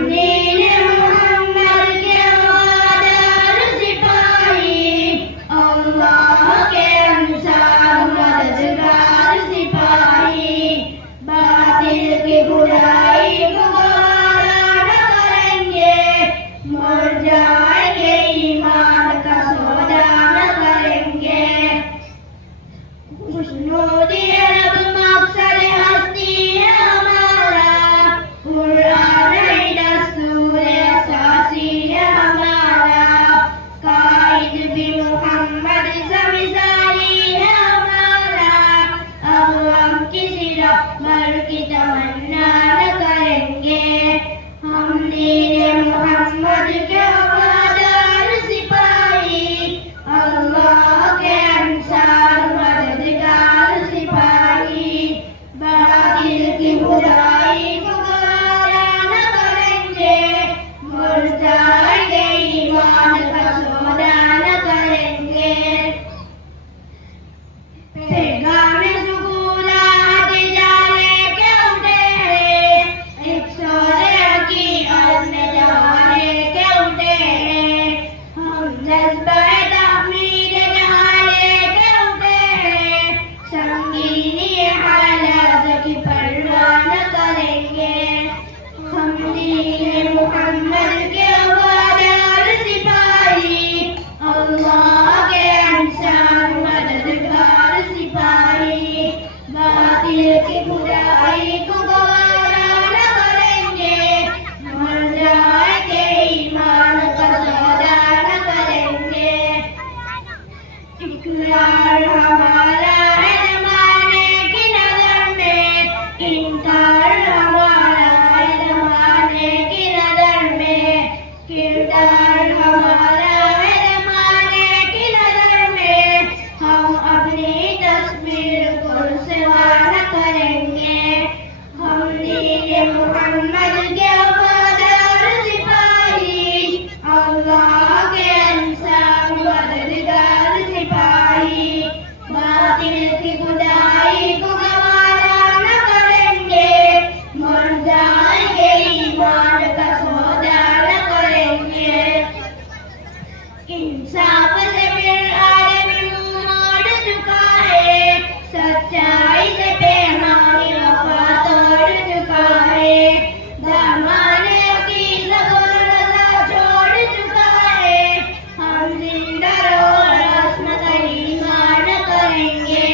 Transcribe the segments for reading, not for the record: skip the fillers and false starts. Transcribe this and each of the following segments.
दीन मोहम्मद के वफादार सिपाही, अल्लाह के अंसार मददगार सिपाही, बातिल की बुराई को गवारा न करेंगे, मर जाएंगे ईमान का सौदा न करेंगे। खुशनूदी रब मकसद हस्ती है हमारा, कुरान ही दस्तूर असासी है हमारा, कायद भी मोहम्मद समिसाली है हमारा, अब हम किसी रहबर की तमन्ना न करेंगे। हम दीन मोहम्मद के वफादार सिपाही, अल्लाह के अंसार मददगार सिपाही, बातिल की बुराई को गवारा न करेंगे, मर जाएंगे ईमान का सौदा न करेंगे। पैगामे सुकून आते जाने के उठे हैं, एक सोने की अज़्म जवाने के उठे हैं, हम जज्बाए तहमीद जहाने के उठे हैं, संगीनी हालात की परवाह न करेंगे। हम दीन मोहम्मद के वफादार सिपाही, अल्लाह के अंसार मददगार सिपाही, बातिल की बुराई को गवारा न करेंगे, मर जाएंगे ईमान का सौदा न करेंगे। इकरार हमारा है ज़माने की नज़र में, इनकार हमारा है ज़माने की नज़र में, किरदार हमारा है ज़माने की नज़र में, हम अपनी तस्वीर को रुसवा न करेंगे। हम दीन मोहम्मद के वफादार सिपाही, अल्लाह के अंसार मददगार सिपाही, बातिल की बुराई को गवारा न करेंगे, मर जाएंगे ईमान का सौदा न करेंगे। इंसाफ से फिर आदमी मुंह मोड़ चुका है, सच्चाई से पैमानी वफा तोड़ चुका है, दामाने की सब्र रज़ा छोड़ चुका है, हम जिंदा और रस्म ईमान करेंगे।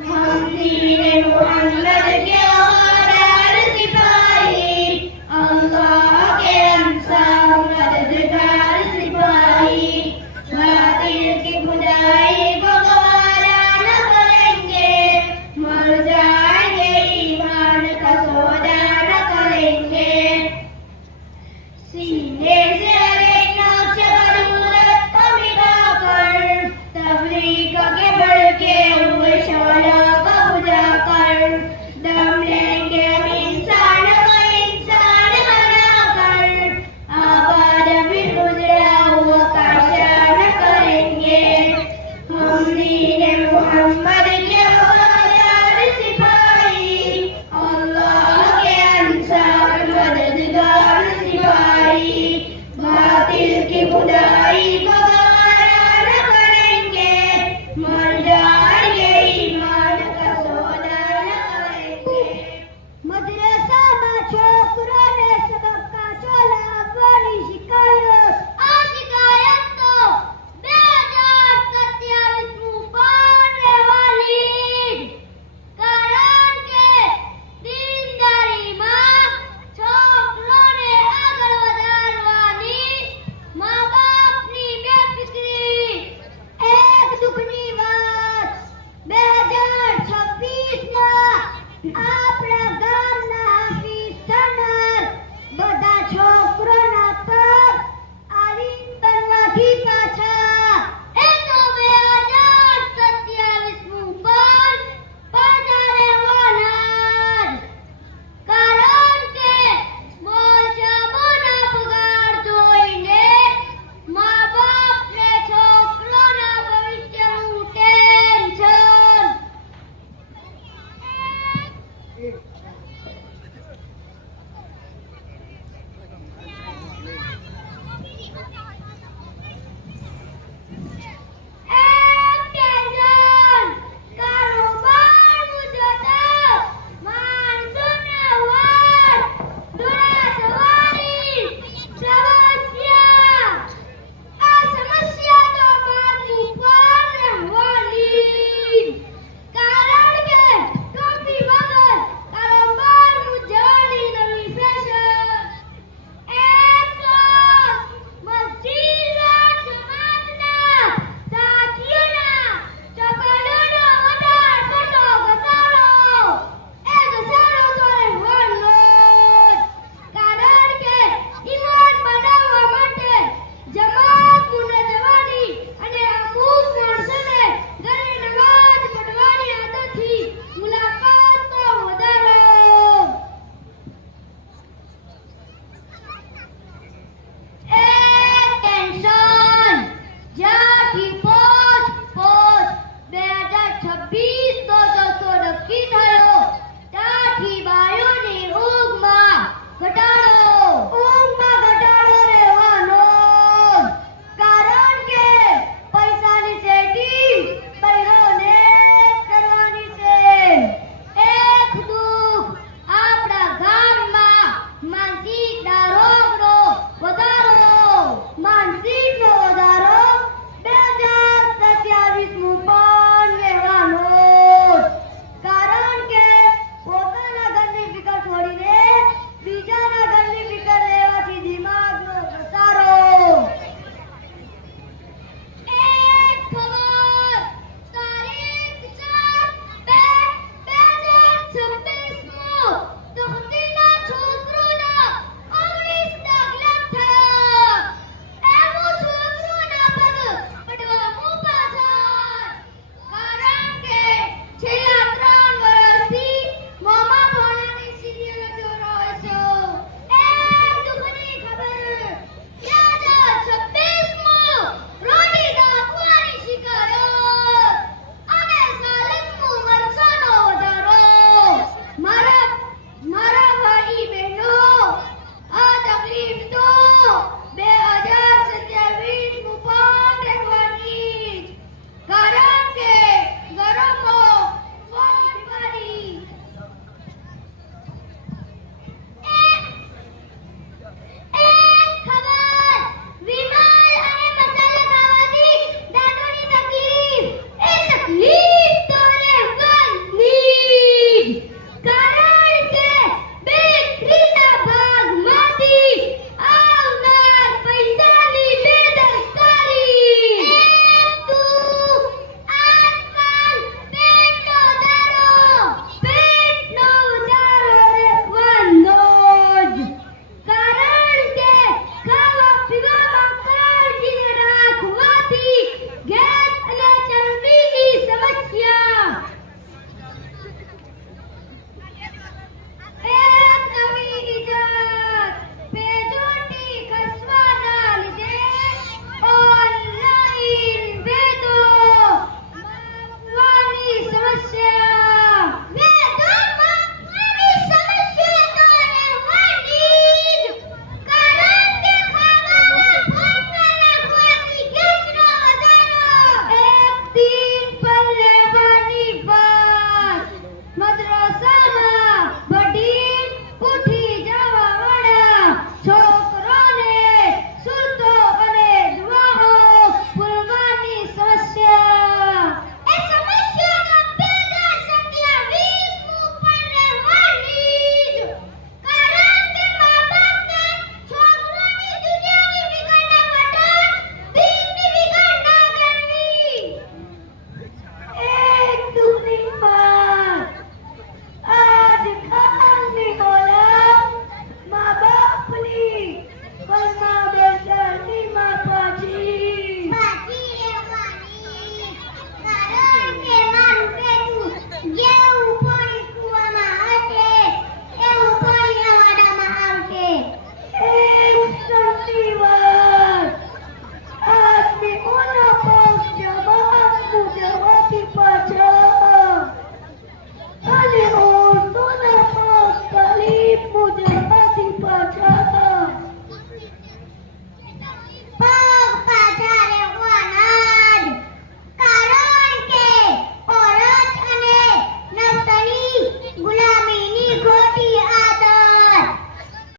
हम दीन मोहम्मद के वफादार सिपाही, अल्लाह के अंसार मददगार सिपाही, बातिल की बुराई को गवारा न करेंगे, मर નથી